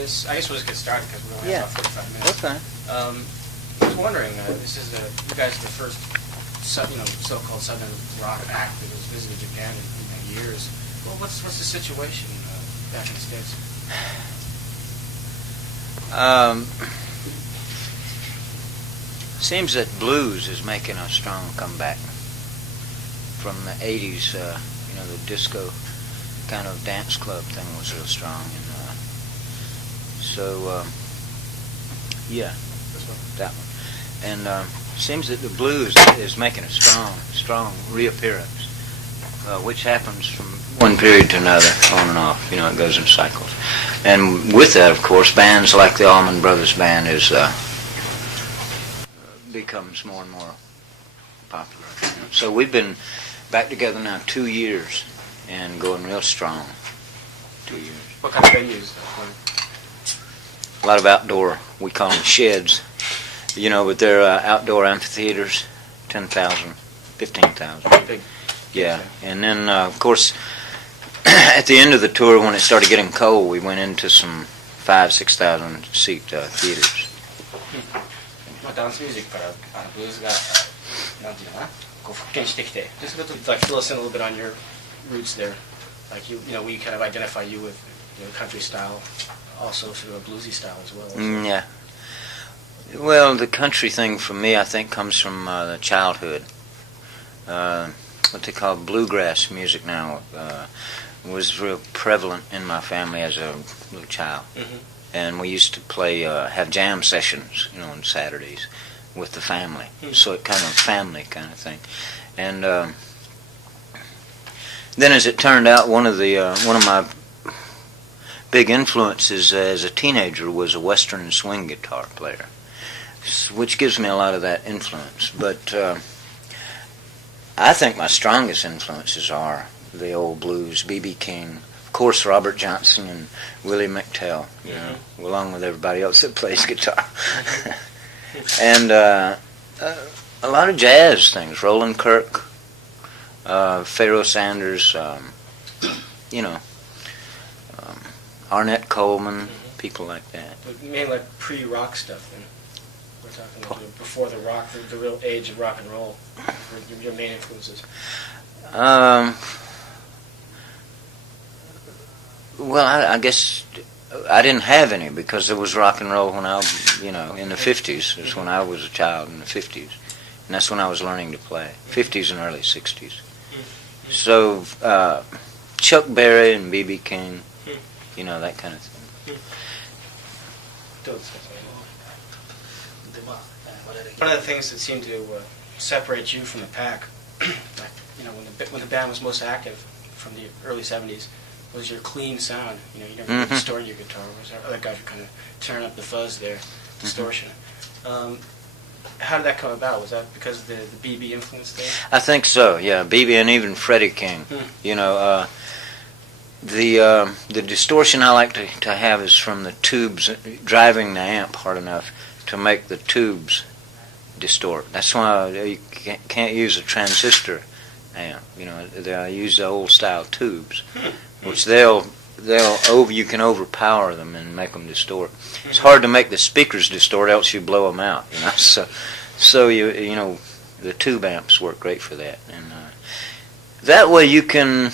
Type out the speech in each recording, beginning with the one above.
this, I guess we'll just get started because we only have about 45 minutes. Okay. I was wondering, this is you guys are the first, so-called Southern rock act that has visited Japan in years. Well, what's the situation back in the States? Seems that blues is making a strong comeback from the 80s. The disco kind of dance club thing was real strong, and that one. And seems that the blues is making a strong reappearance, which happens from one period to another, on and off. It goes in cycles. And with that, of course, bands like the Allman Brothers Band becomes more and more popular. So we've been back together now 2 years and going real strong. 2 years. What kind of venues? A lot of outdoor, we call them sheds, but they're outdoor amphitheaters, 10,000, 15,000. Big. Yeah, and then, of course, at the end of the tour, when it started getting cold, we went into some 5,000-6,000 seat theaters. ダンスミュージックからブルーズがなんていうのかなこう復権してきて just like fill us in a little bit on your roots there, like we kind of identify you with country style, also sort of a bluesy style as well. Yeah. Well, the country thing for me, I think, comes from the childhood. What they call bluegrass music now was real prevalent in my family as a little child. Mm-hmm. And we used to play, have jam sessions, on Saturdays with the family. Mm-hmm. So it kind of family kind of thing. And then, as it turned out, one of my big influences as a teenager was a Western swing guitar player, which gives me a lot of that influence. But I think my strongest influences are the old blues, B.B. King, of course Robert Johnson and Willie McTell, along with everybody else that plays guitar. And a lot of jazz things, Roland Kirk, Pharoah Sanders, Arnett Coleman, people like that. But mainly like pre-rock stuff then. We're talking about before the rock, the real age of rock and roll. Your main influences. Well, I guess I didn't have any because there was rock and roll when I, in the 50s. It was when I was a child in the 50s. And that's when I was learning to play. 50s and early 60s. So, Chuck Berry and B.B. King, that kind of thing. One of the things that seemed to separate you from the pack, when the band was most active from the early 70s, was your clean sound. You never distorted your guitar. Whereas other guys were kind of turning up the fuzz there, distortion. How did that come about? Was that because of the BB influence there? I think so, yeah. BB and even Freddie King. The distortion I like to have is from the tubes, driving the amp hard enough to make the tubes distort. That's why you can't use a transistor amp. I use the old style tubes, which you can overpower them and make them distort. It's hard to make the speakers distort, else you blow them out. So the tube amps work great for that, and that way you can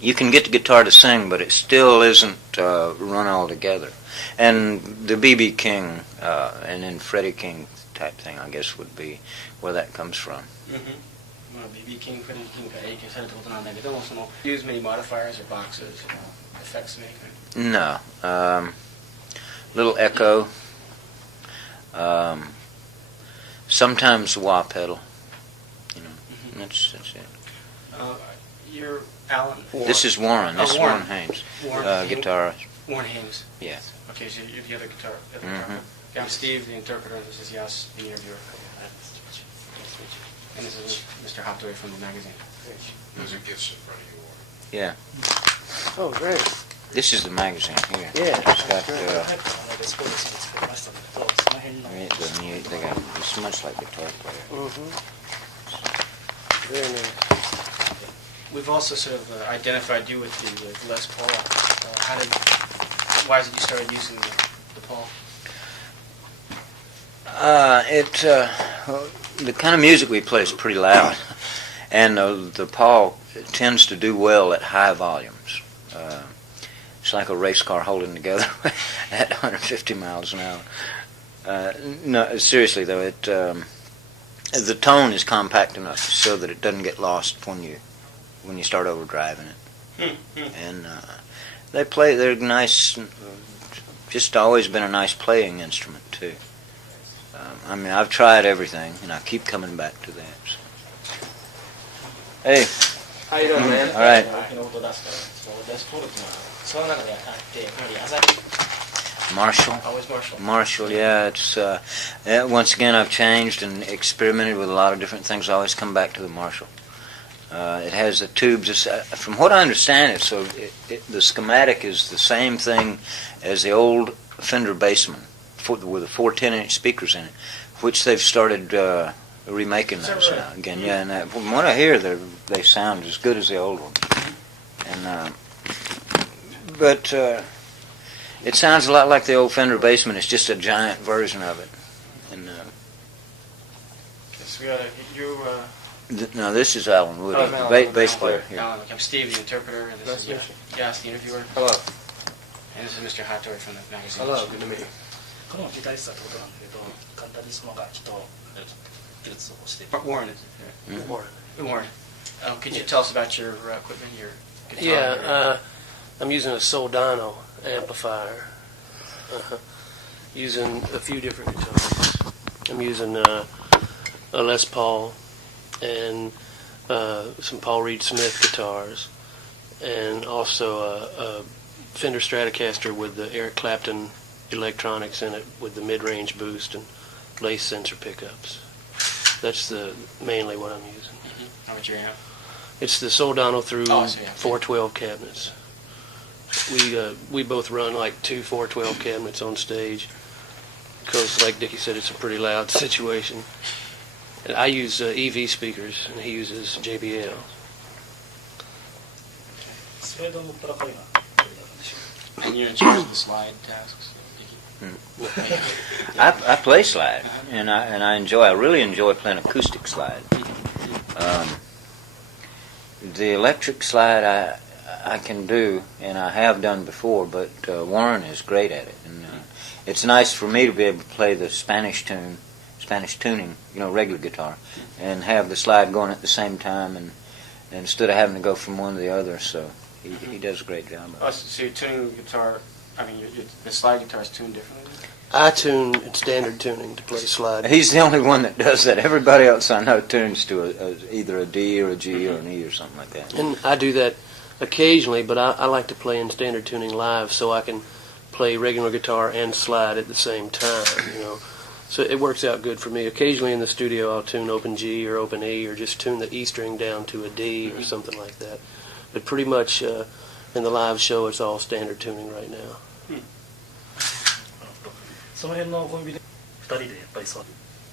get the guitar to sing, but it still isn't run all together. And the B.B. King and then Freddie King type thing, I guess, would be where that comes from. BB King, Freddie King が影響されたことなんだけども、use many modifiers or boxes, effects of anything? No. Little echo. Sometimes wah pedal. That's it. You're Alan. This is Warren. This is Warren Haynes. Guitarist. Warren Haynes. Yeah. Okay, so you're the other guitar. Okay, I'm Steve, the interpreter. This is Yas, the interviewer. And this is Mr. Hoptoy from the magazine. Those are gifts in front of you, Warren. Yeah. Oh, great. This is the magazine here. Yeah. It's got they got it's much like guitar player. Very nice. We've also sort of identified you with Les Paul. How did why is it you started using the Paul? The kind of music we play is pretty loud, and the Paul tends to do well at high volumes. It's like a race car holding together at 150 miles an hour. No, seriously though, the tone is compact enough so that it doesn't get lost when you start overdriving it. And they're nice. Just always been a nice playing instrument too. I mean, I've tried everything, and I keep coming back to that. So. Hey. How you doing, man? All right. Marshall. Always Marshall. Marshall, yeah. It's once again I've changed and experimented with a lot of different things. I always come back to the Marshall. It has the tubes. From what I understand, the schematic is the same thing as the old Fender Bassman with the 4 10-inch speakers in it, which they've started remaking those now again. Yeah, and from what I hear, they sound as good as the old ones. And but it sounds a lot like the old Fender Bassman. It's just a giant version of it. And so we got no, this is Alan Wood, bass player. Here. Alan, I'm Steve, the interpreter, and this is Jas, the interviewer. Hello. And this is Mr. Hattori from the magazine. Hello, good to meet you. このギタリストだってことなんだけど、簡単にその楽器と技術をしている。 Warren, Warren. Could you tell us about your equipment, your guitar? Yeah, I'm using a Soldano amplifier. Using a few different guitars. I'm using a Les Paul and some Paul Reed Smith guitars, and also a Fender Stratocaster with the Eric Clapton electronics in it with the mid-range boost and lace sensor pickups. That's mainly what I'm using. Mm-hmm. How much your amp? It's the Soldano through 412 cabinets. We both run like 2 412 cabinets on stage because, like Dickey said, it's a pretty loud situation. And I use EV speakers, and he uses JBL. スライドのプラカイナ And you're in charge of the slide tasks, I play slide, and I really enjoy playing acoustic slide. The electric slide I can do, and I have done before, but Warren is great at it, and it's nice for me to be able to play the Spanish tuning, regular guitar, and have the slide going at the same time, and instead of having to go from one to the other. So he does a great job. So you're tuning the guitar. I mean, the slide guitar is tuned differently. I tune standard tuning to play slide. He's the only one that does that. Everybody else I know tunes to either a D or a G or an E or something like that. And I do that occasionally, but I like to play in standard tuning live so I can play regular guitar and slide at the same time, So it works out good for me. Occasionally in the studio I'll tune open G or open E or just tune the E string down to a D or something like that. But pretty much in the live show it's all standard tuning right now. その辺のコンビで2人でやっぱりそう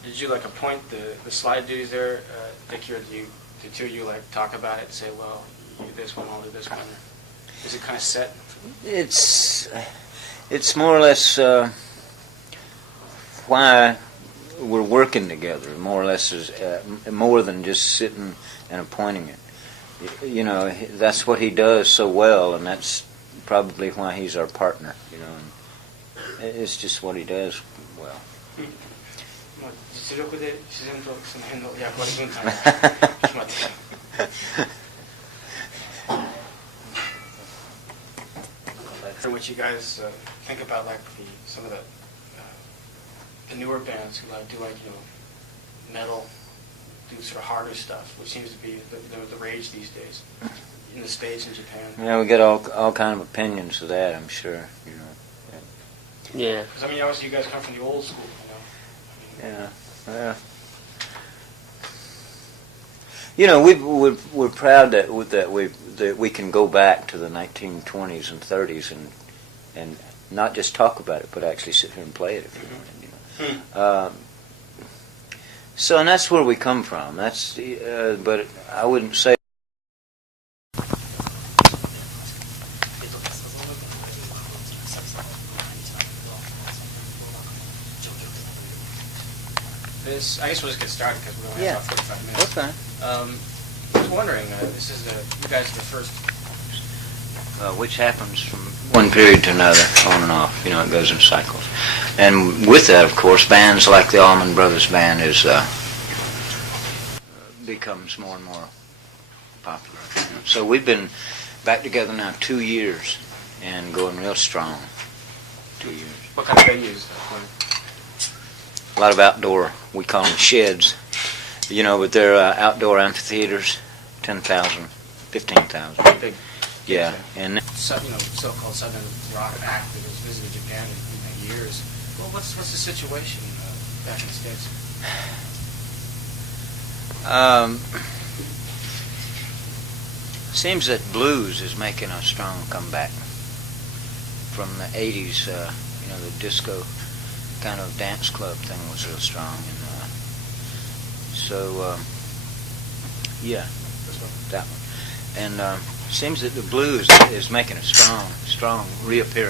Did you like appoint the slide duties there, Dickey, or the two of you like talk about it and say, well, you do this one, I'll do this one? Or is it kind of set? It's more or less why we're working together. More or less is more than just sitting and appointing it. That's what he does so well, and that's probably why he's our partner. And it's just what he does well. 実力で自然とその辺の役割分担が決まってきた。What you guys think about like some of the newer bands who do metal, do sort of harder stuff, which seems to be the rage these days in the States and Japan. Yeah, we get all kind of opinions of that, I'm sure. Yeah. Because I mean, obviously you guys come from the old school, Yeah. We're proud that we can go back to the 1920s and 30s and not just talk about it, but actually sit here and play it if you want. So, and that's where we come from. But I wouldn't say. I guess we'll just get started because we only have about 45 minutes. Okay. I was wondering, this is you guys are the first. Which happens from one period to another, on and off. You know, it goes in cycles. And with that, of course, bands like the Allman Brothers Band becomes more and more popular. You know. So we've been back together now 2 years and going real strong. 2 years. What kind of venues? A lot of outdoor, we call them sheds, you know, but they're outdoor amphitheaters, 10,000, 15,000. Big. Yeah, and So-called Southern rock act that has visited Japan in years. Well, what's the situation back in the States? Seems that blues is making a strong comeback from the 80s. You know, the disco kind of dance club thing was real strong, and yeah, that one. And seems that the blues is making a strong reappearance.